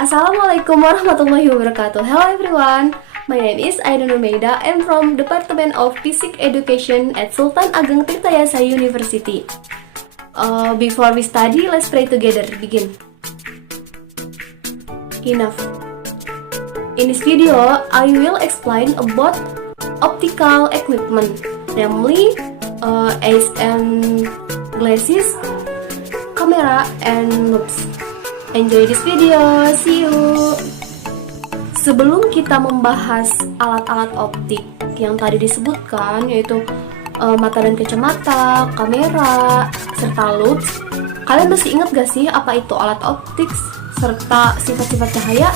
Assalamualaikum warahmatullahi wabarakatuh. Hello everyone, my name is Aida Nurmeida. I'm from Department of Physics Education at Sultan Ageng Tirtayasa University. Before we study, let's pray together. Begin. Enough. In this video, I will explain about optical equipment, namely eyes and glasses, camera, and loops. Enjoy this video, see you! Sebelum kita membahas alat-alat optik yang tadi disebutkan, yaitu mata dan kacamata, kamera, serta loops, kalian masih ingat gak sih apa itu alat optik serta sifat-sifat cahaya?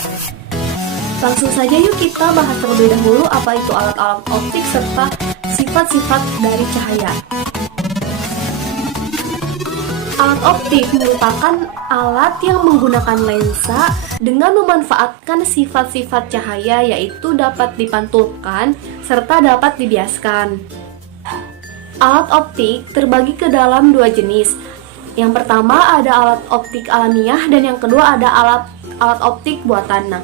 Langsung saja yuk kita bahas terlebih dahulu apa itu alat-alat optik serta sifat-sifat dari cahaya. Alat optik merupakan alat yang menggunakan lensa dengan memanfaatkan sifat-sifat cahaya, yaitu dapat dipantulkan serta dapat dibiaskan. Alat optik terbagi ke dalam dua jenis. Yang pertama ada alat optik alamiah dan yang kedua ada alat optik buatan.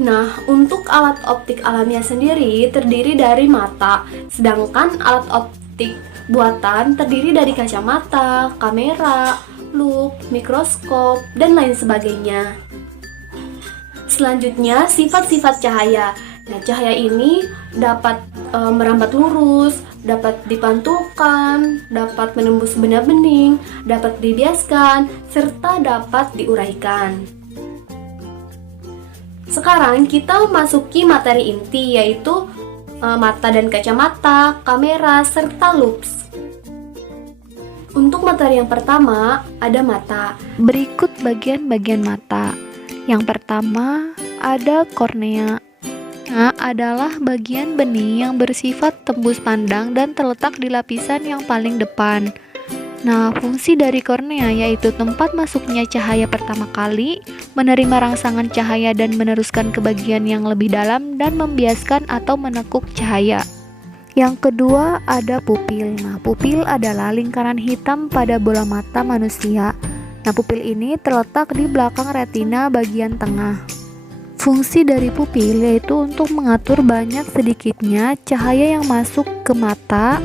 Nah, untuk alat optik alamiah sendiri terdiri dari mata, sedangkan alat optik buatan terdiri dari kacamata, kamera, loop, mikroskop, dan lain sebagainya. Selanjutnya, sifat-sifat cahaya. Nah, cahaya ini dapat merambat lurus, dapat dipantulkan, dapat menembus benda bening, dapat dibiaskan, serta dapat diuraikan. Sekarang kita masuki materi inti, yaitu mata dan kacamata, kamera, serta loops. Untuk materi yang pertama, ada mata. Berikut bagian-bagian mata. Yang pertama, ada kornea. Nah, adalah bagian benih yang bersifat tembus pandang dan terletak di lapisan yang paling depan. Nah, fungsi dari kornea yaitu tempat masuknya cahaya pertama kali, menerima rangsangan cahaya dan meneruskan ke bagian yang lebih dalam dan membiaskan atau menekuk cahaya. Yang kedua ada pupil. Nah, pupil adalah lingkaran hitam pada bola mata manusia. Nah, pupil ini terletak di belakang retina bagian tengah. Fungsi dari pupil yaitu untuk mengatur banyak sedikitnya cahaya yang masuk ke mata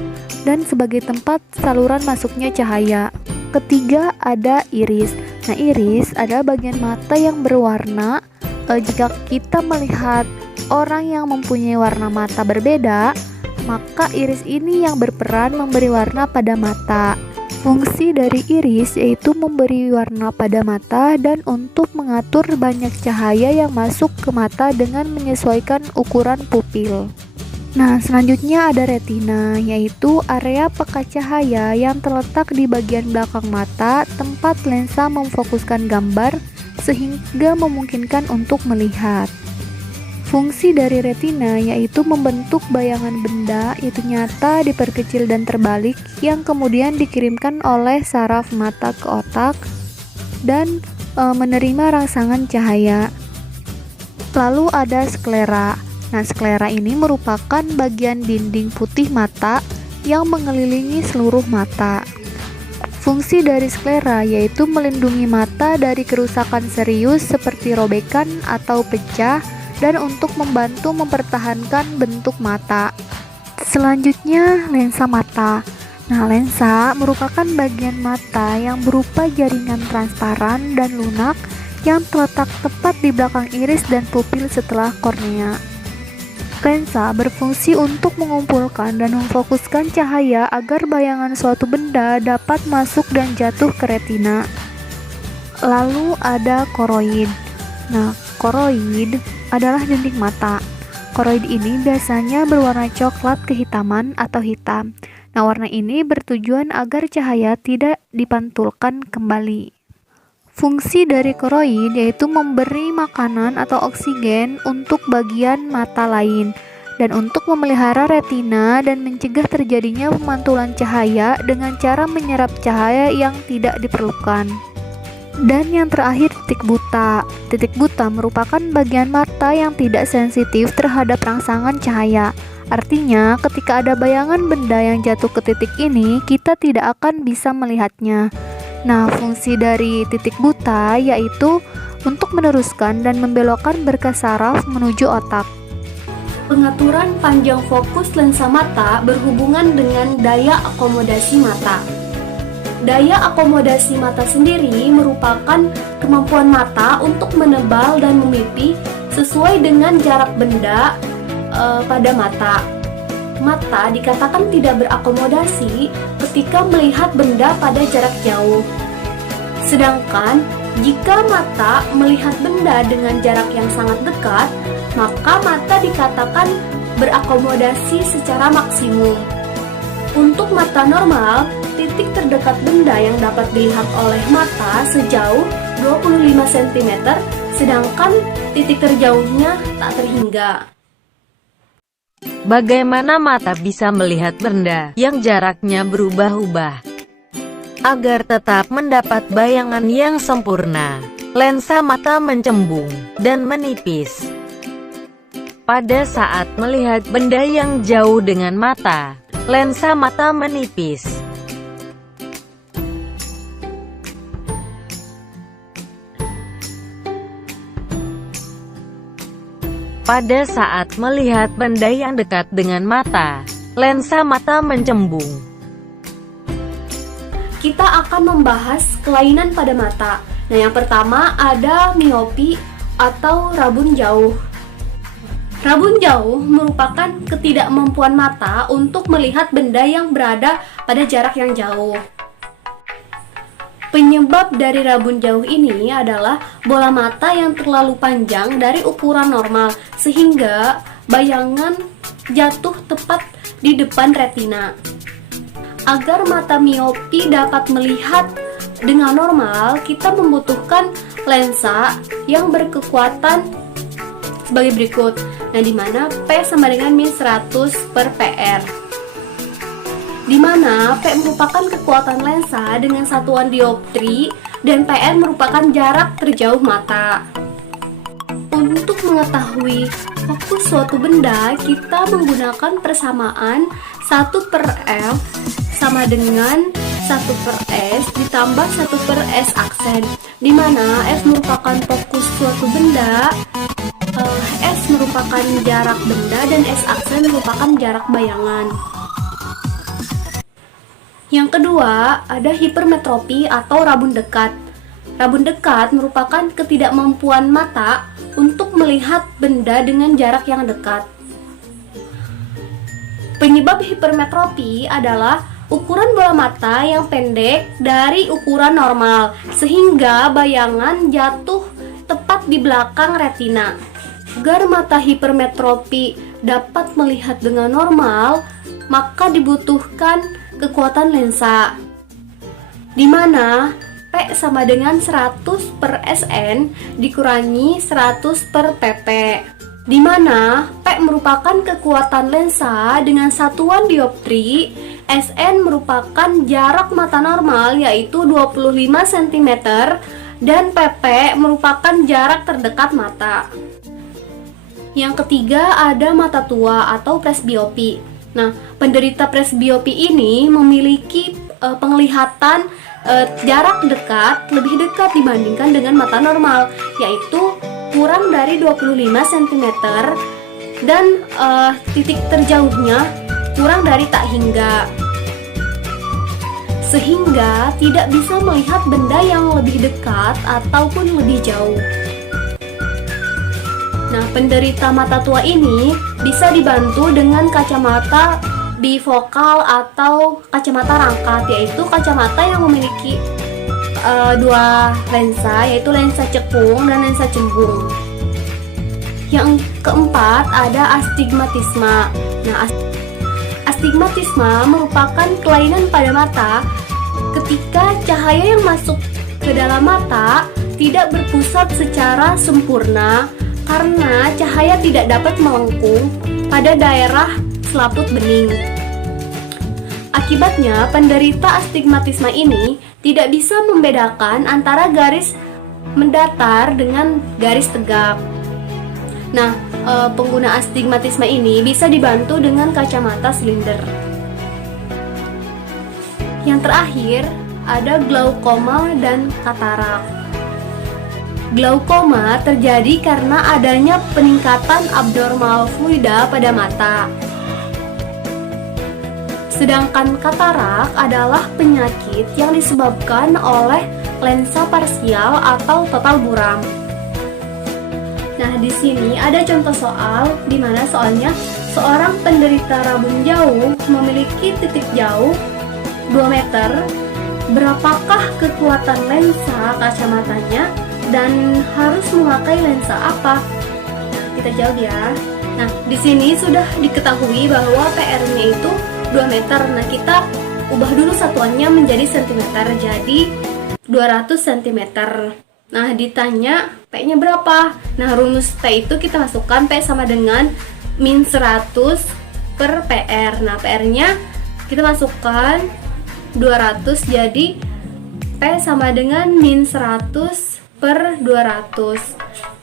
dan sebagai tempat saluran masuknya cahaya. Ketiga ada iris. Nah, iris adalah bagian mata yang berwarna. Jika kita melihat orang yang mempunyai warna mata berbeda, maka iris ini yang berperan memberi warna pada mata. Fungsi dari iris yaitu memberi warna pada mata dan untuk mengatur banyak cahaya yang masuk ke mata dengan menyesuaikan ukuran pupil. Nah, selanjutnya ada retina, yaitu area pekat cahaya yang terletak di bagian belakang mata, tempat lensa memfokuskan gambar sehingga memungkinkan untuk melihat. Fungsi dari retina yaitu membentuk bayangan benda itu nyata diperkecil dan terbalik yang kemudian dikirimkan oleh saraf mata ke otak dan menerima rangsangan cahaya. Lalu ada sklera. Nah, sklera ini merupakan bagian dinding putih mata yang mengelilingi seluruh mata. Fungsi dari sklera yaitu melindungi mata dari kerusakan serius seperti robekan atau pecah dan untuk membantu mempertahankan bentuk mata. Selanjutnya, lensa mata. Nah, lensa merupakan bagian mata yang berupa jaringan transparan dan lunak yang terletak tepat di belakang iris dan pupil setelah kornea. Lensa berfungsi untuk mengumpulkan dan memfokuskan cahaya agar bayangan suatu benda dapat masuk dan jatuh ke retina. Lalu ada koroid. Nah, koroid adalah dinding mata. Koroid ini biasanya berwarna coklat kehitaman atau hitam. Nah, warna ini bertujuan agar cahaya tidak dipantulkan kembali. Fungsi dari koroid yaitu memberi makanan atau oksigen untuk bagian mata lain dan untuk memelihara retina dan mencegah terjadinya pemantulan cahaya dengan cara menyerap cahaya yang tidak diperlukan. Dan yang terakhir, titik buta. Titik buta merupakan bagian mata yang tidak sensitif terhadap rangsangan cahaya. Artinya, ketika ada bayangan benda yang jatuh ke titik ini, kita tidak akan bisa melihatnya. Nah, fungsi dari titik buta yaitu untuk meneruskan dan membelokkan berkas saraf menuju otak. Pengaturan panjang fokus lensa mata berhubungan dengan daya akomodasi mata. Daya akomodasi mata sendiri merupakan kemampuan mata untuk menebal dan memipih sesuai dengan jarak benda pada mata. Mata dikatakan tidak berakomodasi ketika melihat benda pada jarak jauh. Sedangkan jika mata melihat benda dengan jarak yang sangat dekat, maka mata dikatakan berakomodasi secara maksimum. Untuk mata normal, titik terdekat benda yang dapat dilihat oleh mata sejauh 25 cm, sedangkan titik terjauhnya tak terhingga. Bagaimana mata bisa melihat benda yang jaraknya berubah-ubah? Agar tetap mendapat bayangan yang sempurna, lensa mata mencembung dan menipis. Pada saat melihat benda yang jauh dengan mata, lensa mata menipis. Pada saat melihat benda yang dekat dengan mata, lensa mata mencembung. Kita akan membahas kelainan pada mata. Nah, yang pertama ada miopi atau rabun jauh. Rabun jauh merupakan ketidakmampuan mata untuk melihat benda yang berada pada jarak yang jauh. Penyebab dari rabun jauh ini adalah bola mata yang terlalu panjang dari ukuran normal sehingga bayangan jatuh tepat di depan retina. Agar mata miopi dapat melihat dengan normal, kita membutuhkan lensa yang berkekuatan sebagai berikut. Nah, di mana P sama dengan min 100 per PR. Di mana P merupakan kekuatan lensa dengan satuan dioptri dan PR merupakan jarak terjauh mata. Untuk mengetahui fokus suatu benda, kita menggunakan persamaan 1 per F sama dengan 1 per S ditambah 1 per S aksen, di mana F merupakan fokus suatu benda, S merupakan jarak benda, dan S aksen merupakan jarak bayangan. Yang kedua, ada hipermetropi atau rabun dekat. Rabun dekat merupakan ketidakmampuan mata untuk melihat benda dengan jarak yang dekat. Penyebab hipermetropi adalah ukuran bola mata yang pendek dari ukuran normal, sehingga bayangan jatuh tepat di belakang retina. Agar mata hipermetropi dapat melihat dengan normal, maka dibutuhkan kekuatan lensa, di mana P sama dengan 100 per SN dikurangi 100 per PP, di mana P merupakan kekuatan lensa dengan satuan dioptri, SN merupakan jarak mata normal yaitu 25 cm, dan PP merupakan jarak terdekat mata. Yang ketiga ada mata tua atau presbiopi. Nah, penderita presbiopi ini memiliki penglihatan jarak dekat lebih dekat dibandingkan dengan mata normal, yaitu kurang dari 25 cm, dan titik terjauhnya kurang dari tak hingga, sehingga tidak bisa melihat benda yang lebih dekat ataupun lebih jauh. Nah, penderita mata tua ini bisa dibantu dengan kacamata bifokal atau kacamata rangkat, yaitu kacamata yang memiliki dua lensa, yaitu lensa cekung dan lensa cembung. Yang keempat ada astigmatisma. Nah, astigmatisma merupakan kelainan pada mata ketika cahaya yang masuk ke dalam mata tidak berpusat secara sempurna karena cahaya tidak dapat melengkung pada daerah selaput bening. Akibatnya, penderita astigmatisme ini tidak bisa membedakan antara garis mendatar dengan garis tegak. Nah, pengguna astigmatisme ini bisa dibantu dengan kacamata silinder. Yang terakhir, ada glaukoma dan katarak. Glaukoma terjadi karena adanya peningkatan abnormal fluida pada mata. Sedangkan katarak adalah penyakit yang disebabkan oleh lensa parsial atau total buram. Nah, di sini ada contoh soal di mana soalnya seorang penderita rabun jauh memiliki titik jauh 2 meter. Berapakah kekuatan lensa kacamatanya dan harus memakai lensa apa? Nah, kita jawab ya. Nah, di sini sudah diketahui bahwa PR-nya itu 2 meter. Nah, kita ubah dulu satuannya menjadi cm. Jadi 200 cm. Nah, ditanya P-nya berapa? Nah, rumus P itu kita masukkan P sama dengan min 100 per PR. Nah, PR-nya kita masukkan 200, jadi P sama dengan min 100 per 200.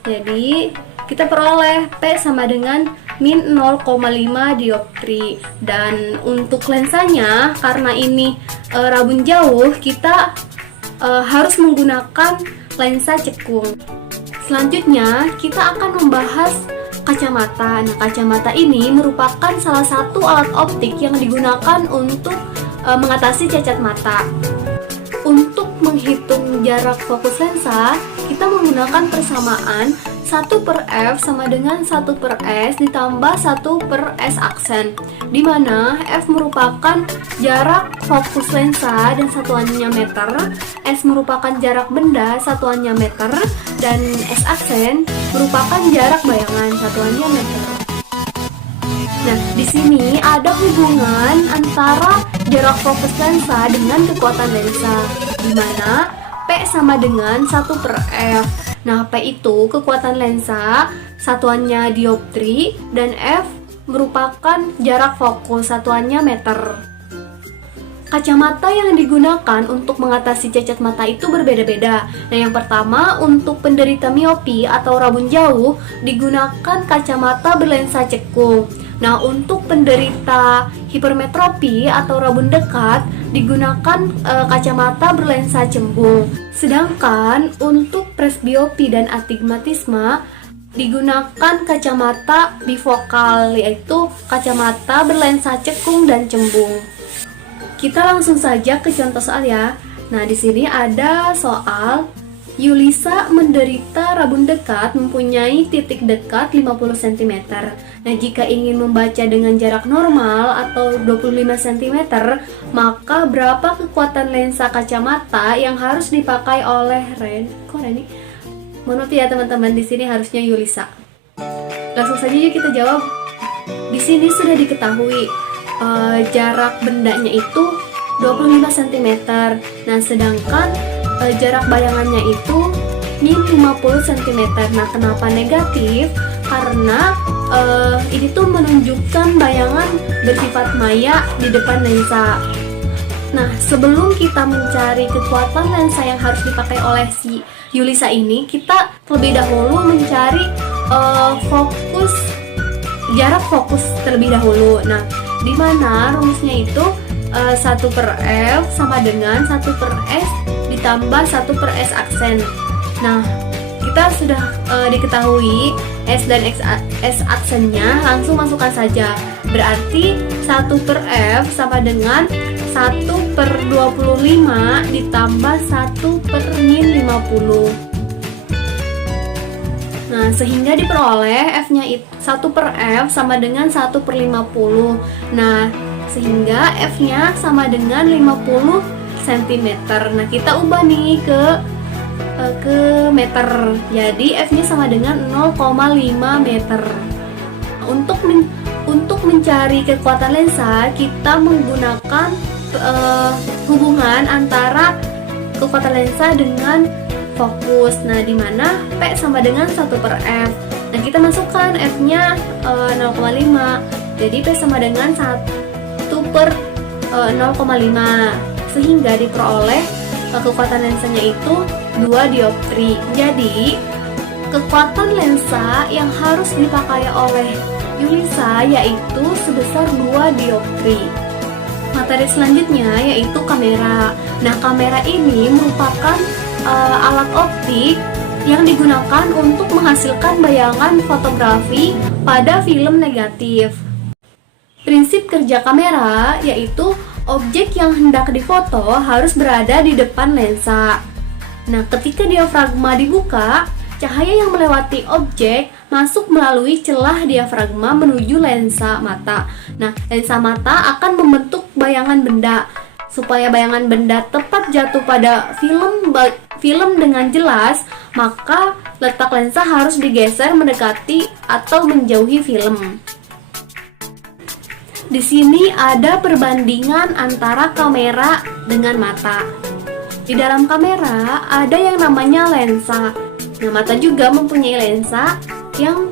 Jadi kita peroleh P sama dengan min 0,5 dioptri. Dan untuk lensanya, karena ini rabun jauh, kita harus menggunakan lensa cekung. Selanjutnya kita akan membahas kacamata. Nah, kacamata ini merupakan salah satu alat optik yang digunakan untuk mengatasi cacat mata. Untuk menghitung jarak fokus lensa, kita menggunakan persamaan 1 per F sama dengan 1 per S ditambah 1 per S aksen, di mana F merupakan jarak fokus lensa dan satuannya meter, S merupakan jarak benda satuannya meter, dan S aksen merupakan jarak bayangan satuannya meter. Nah, di sini ada hubungan antara jarak fokus lensa dengan kekuatan lensa, di mana P sama dengan 1 per F. Nah, P itu kekuatan lensa, satuannya dioptri, dan F merupakan jarak fokus, satuannya meter. Kacamata yang digunakan untuk mengatasi cacat mata itu berbeda-beda. Nah, yang pertama, untuk penderita miopi atau rabun jauh digunakan kacamata berlensa cekung. Nah, untuk penderita hipermetropi atau rabun dekat digunakan kacamata berlensa cembung. Sedangkan untuk presbiopi dan astigmatisme digunakan kacamata bifokal, yaitu kacamata berlensa cekung dan cembung. Kita langsung saja ke contoh soal ya. Nah, di sini ada soal Yulisa menderita rabun dekat mempunyai titik dekat 50 cm. Nah, jika ingin membaca dengan jarak normal atau 25 cm, maka berapa kekuatan lensa kacamata yang harus dipakai oleh Reni? Menurut ya teman-teman, di sini harusnya Yulisa. Langsung saja yuk kita jawab. Di sini sudah diketahui jarak bendanya itu 25 cm. Nah, sedangkan jarak bayangannya itu min 50 cm. Nah, kenapa negatif? Karena ini tuh menunjukkan bayangan bersifat maya di depan lensa. Nah, sebelum kita mencari kekuatan lensa yang harus dipakai oleh si Yulisa ini, kita terlebih dahulu mencari jarak fokus terlebih dahulu. Nah, di mana rumusnya itu 1 per F sama dengan 1 per S ditambah 1 per S aksen. Nah, kita sudah diketahui S dan S aksennya, langsung masukkan saja. Berarti 1 per F sama dengan 1 per 25 ditambah 1 per min 50. Nah, sehingga diperoleh F-nya 1 per F sama dengan 1 per 50. Nah, sehingga F-nya sama dengan 50 cm. Nah, kita ubah nih ke meter. Jadi F-nya sama dengan 0,5 meter. Untuk mencari kekuatan lensa, kita menggunakan hubungan antara kekuatan lensa dengan fokus. Nah, di mana P sama dengan 1 per F. Nah, kita masukkan F-nya 0,5. Jadi P sama dengan 1 per 0,5. Sehingga diperoleh kekuatan lensanya itu 2 dioptri. Jadi, kekuatan lensa yang harus dipakai oleh Yulisa yaitu sebesar 2 dioptri. Materi selanjutnya yaitu kamera. Nah, kamera ini merupakan alat optik yang digunakan untuk menghasilkan bayangan fotografi pada film negatif. Prinsip kerja kamera yaitu objek yang hendak difoto harus berada di depan lensa. Nah, ketika diafragma dibuka, cahaya yang melewati objek masuk melalui celah diafragma menuju lensa mata. Nah, lensa mata akan membentuk bayangan benda. Supaya bayangan benda tepat jatuh pada film dengan jelas, maka letak lensa harus digeser mendekati atau menjauhi film. Di sini ada perbandingan antara kamera dengan mata. Di dalam kamera ada yang namanya lensa. Nah, mata juga mempunyai lensa yang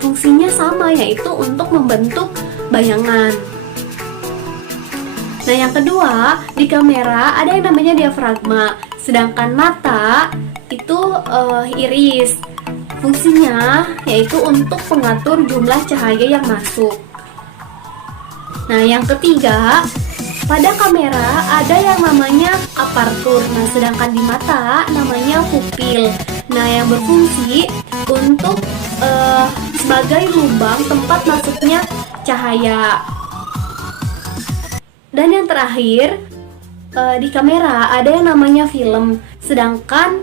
fungsinya sama, yaitu untuk membentuk bayangan. Nah, yang kedua, di kamera ada yang namanya diafragma, sedangkan mata itu iris. Fungsinya yaitu untuk mengatur jumlah cahaya yang masuk. Nah, yang ketiga, pada kamera ada yang namanya apertur. Nah, sedangkan di mata namanya pupil. Nah, yang berfungsi untuk sebagai lubang tempat masuknya cahaya. Dan yang terakhir, di kamera ada yang namanya film, sedangkan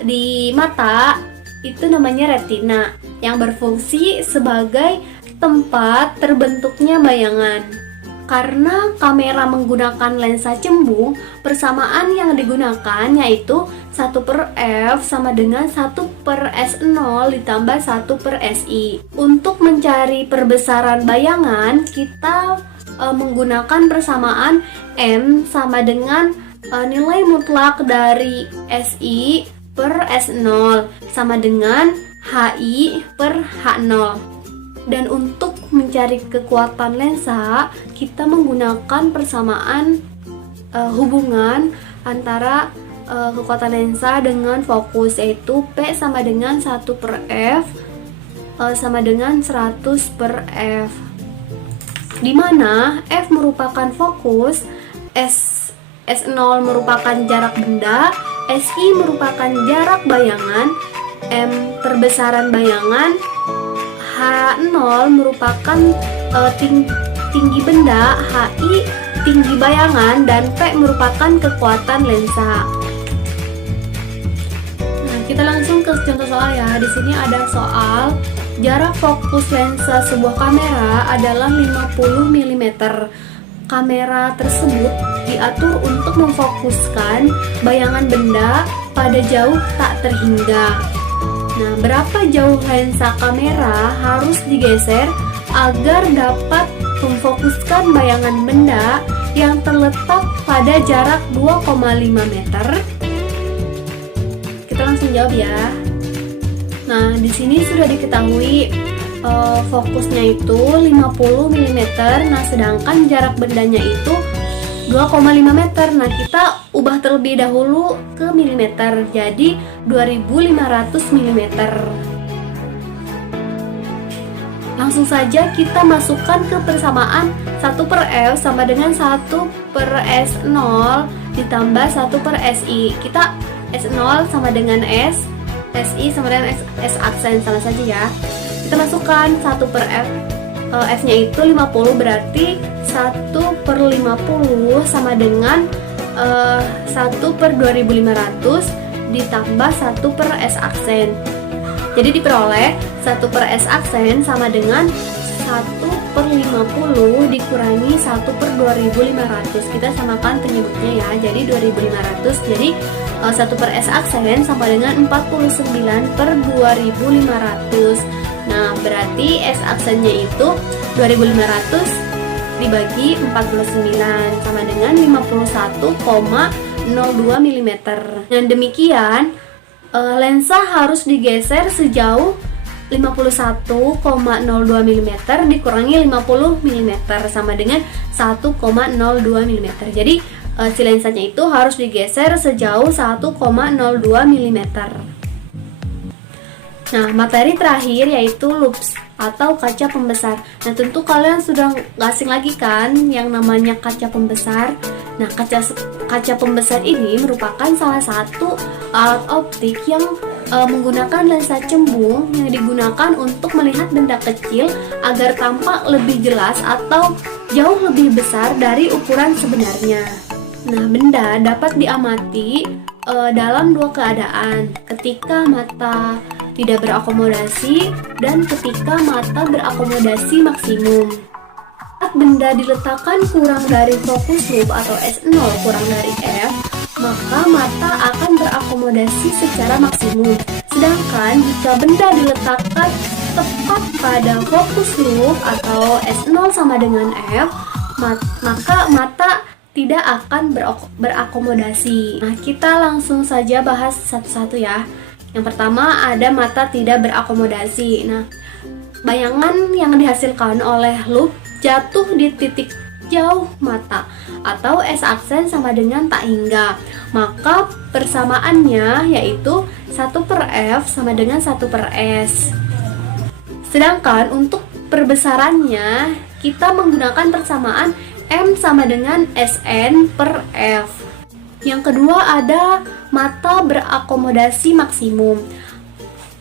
di mata itu namanya retina, yang berfungsi sebagai tempat terbentuknya bayangan. Karena kamera menggunakan lensa cembung, persamaan yang digunakan yaitu 1/f sama dengan 1/s0 ditambah 1/si. Untuk mencari perbesaran bayangan, kita menggunakan persamaan M sama dengan nilai mutlak dari Si per S0 sama dengan Hi per H0. Dan untuk mencari kekuatan lensa, kita menggunakan persamaan hubungan antara kekuatan lensa dengan fokus, yaitu P sama dengan 1/f sama dengan 100/f, di mana F merupakan fokus, S0 merupakan jarak benda, Si merupakan jarak bayangan, M perbesaran bayangan, H0 merupakan tinggi benda, Hi tinggi bayangan, dan P merupakan kekuatan lensa. Nah, kita langsung ke contoh soal ya. Di sini ada soal jarak fokus lensa sebuah kamera adalah 50 mm. Kamera tersebut diatur untuk memfokuskan bayangan benda pada jauh tak terhingga. Nah, berapa jauh lensa kamera harus digeser agar dapat memfokuskan bayangan benda yang terletak pada jarak 2,5 meter? Kita langsung jawab ya. Nah, di sini sudah diketahui fokusnya itu 50 mm. Nah, sedangkan jarak bendanya itu 2,5 meter. Nah, kita ubah terlebih dahulu ke milimeter, jadi 2500 mm. Langsung saja kita masukkan ke persamaan 1/f sama dengan 1/s0 ditambah 1/si. Kita S0 sama dengan S, Si sama dengan S aksen, sama saja ya. Kita masukkan 1/f, F-nya itu 50, berarti 1/50 sama dengan 1/2500 ditambah 1/s aksen. Jadi diperoleh 1/s aksen sama dengan 1/50 dikurangi 1/2500. Kita samakan penyebutnya ya, jadi 2500. Jadi 1/s aksen sama dengan 49/2500. Nah, berarti S aksennya itu 2500 dibagi 49 sama dengan 51,02 mm. Dan demikian lensa harus digeser sejauh 51,02 mm dikurangi 50 mm sama dengan 1,02 mm. Jadi si lensanya itu harus digeser sejauh 1,02 mm. Nah, materi terakhir yaitu loops atau kaca pembesar. Nah, tentu kalian sudah gak asing lagi kan yang namanya kaca pembesar. Nah, kaca pembesar ini merupakan salah satu alat optik yang menggunakan lensa cembung yang digunakan untuk melihat benda kecil agar tampak lebih jelas atau jauh lebih besar dari ukuran sebenarnya. Nah, benda dapat diamati dalam dua keadaan, ketika mata tidak berakomodasi dan ketika mata berakomodasi maksimum. Saat benda diletakkan kurang dari fokus loop atau S0 kurang dari F, maka mata akan berakomodasi secara maksimum. Sedangkan jika benda diletakkan tepat pada fokus loop atau S0 sama dengan F, maka mata tidak akan berakomodasi. Nah, kita langsung saja bahas satu-satu ya. Yang pertama ada mata tidak berakomodasi. Nah, bayangan yang dihasilkan oleh loop jatuh di titik jauh mata atau S aksen sama dengan tak hingga. Maka persamaannya yaitu 1/F sama dengan 1/S. Sedangkan untuk perbesarannya kita menggunakan persamaan M sama dengan SN/F. Yang kedua ada mata berakomodasi maksimum.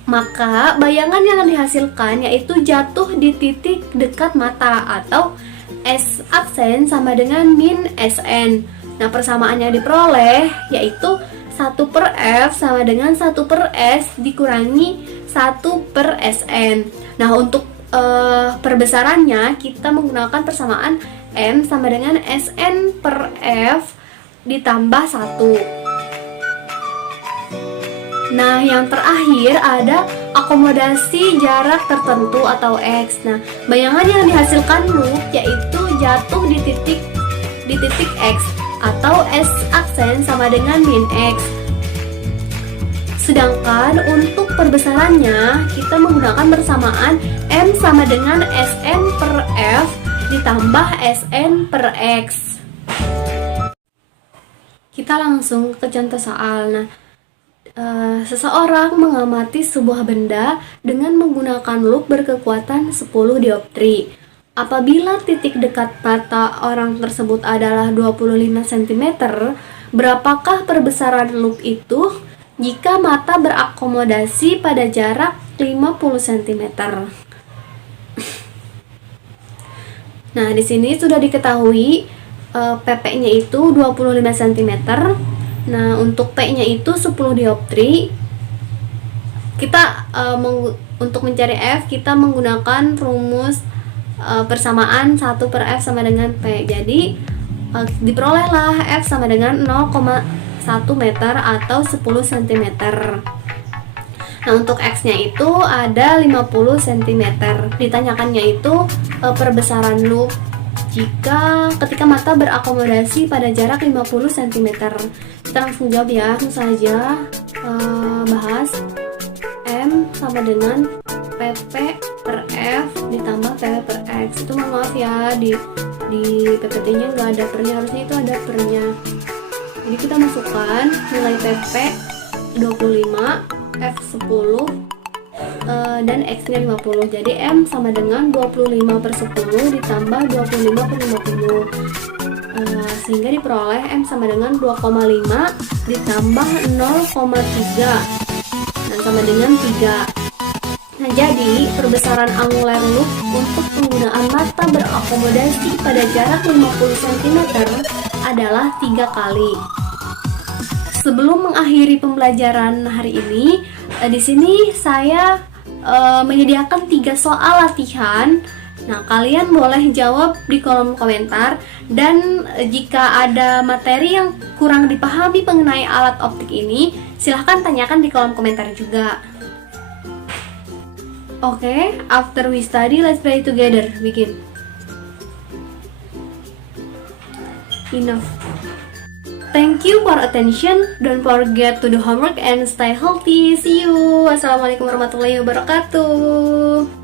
Maka bayangan yang dihasilkan yaitu jatuh di titik dekat mata atau S aksen sama dengan min SN. Nah, persamaan yang diperoleh yaitu 1/F sama dengan 1/S dikurangi 1/SN. Nah, untuk perbesarannya kita menggunakan persamaan M sama dengan SN/F ditambah 1. Nah, yang terakhir ada akomodasi jarak tertentu atau X. Nah, bayangan yang dihasilkan loop yaitu jatuh di titik X atau S aksen sama dengan min X. Sedangkan untuk perbesarannya kita menggunakan persamaan M sama dengan SN/F ditambah SN/X. Kita langsung ke contoh soal. Nah, seseorang mengamati sebuah benda dengan menggunakan loop berkekuatan 10 dioptri. Apabila titik dekat mata orang tersebut adalah 25 cm, berapakah perbesaran loop itu jika mata berakomodasi pada jarak 50 cm? Nah, di sini sudah diketahui PP-nya itu 25 cm. Nah, untuk P-nya itu 10 dioptri. Kita untuk mencari F kita menggunakan rumus persamaan 1/F sama dengan P. Jadi diperolehlah F sama dengan 0,1 meter atau 10 cm. Nah, untuk X-nya itu ada 50 cm. Ditanyakannya itu perbesaran loop ketika mata berakomodasi pada jarak 50 cm. Kita langsung jawab ya. Langsung saja bahas M sama dengan PP/F ditambah PP/X. Itu mohon maaf ya, di PPT-nya nggak ada pernya, harusnya itu ada pernya. Jadi kita masukkan nilai PP 25, F 10, dan X-nya 50. Jadi M sama dengan 25/10 ditambah 25/50. Sehingga diperoleh M sama dengan 2,5 ditambah 0,3. Nah, sama dengan 3. Nah, jadi perbesaran angular loop untuk penggunaan mata berakomodasi pada jarak 50 cm adalah 3 kali. Sebelum mengakhiri pembelajaran hari ini, di sini saya menyediakan 3 soal latihan. Nah, kalian boleh jawab di kolom komentar, dan jika ada materi yang kurang dipahami mengenai alat optik ini, silahkan tanyakan di kolom komentar juga. Oke, after we study, let's play together. Begin. Enough. Thank you for attention. Don't forget to do homework and stay healthy. See you. Wassalamualaikum warahmatullahi wabarakatuh.